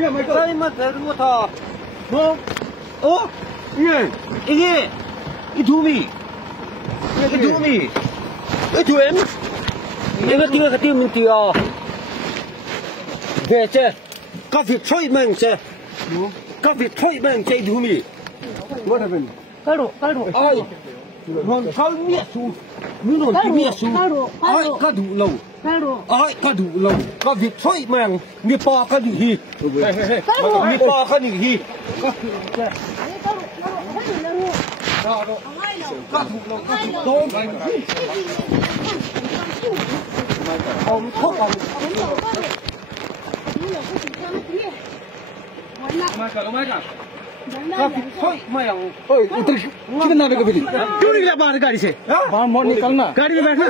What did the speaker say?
đây mà thế đúng thọ không ô 이게 이 도미 이 도미 이 도엠 내가 뛰어 뛰면 뛰어 về chơi có việc thôi mình chơi có việc thôi mình chơi 도미 까로 아이 넌 처음이야 수 너는 뒤미야 수 아이 có đủ lâu 아이 có đủ lâu có việc thôi mình mi pa có đủ hi mi pa có đủ hi ông thúc ông कितना नाम है कभी क्यों नहीं बाहर गाड़ी से बाहर मोड़ निकलना गाड़ी में बैठना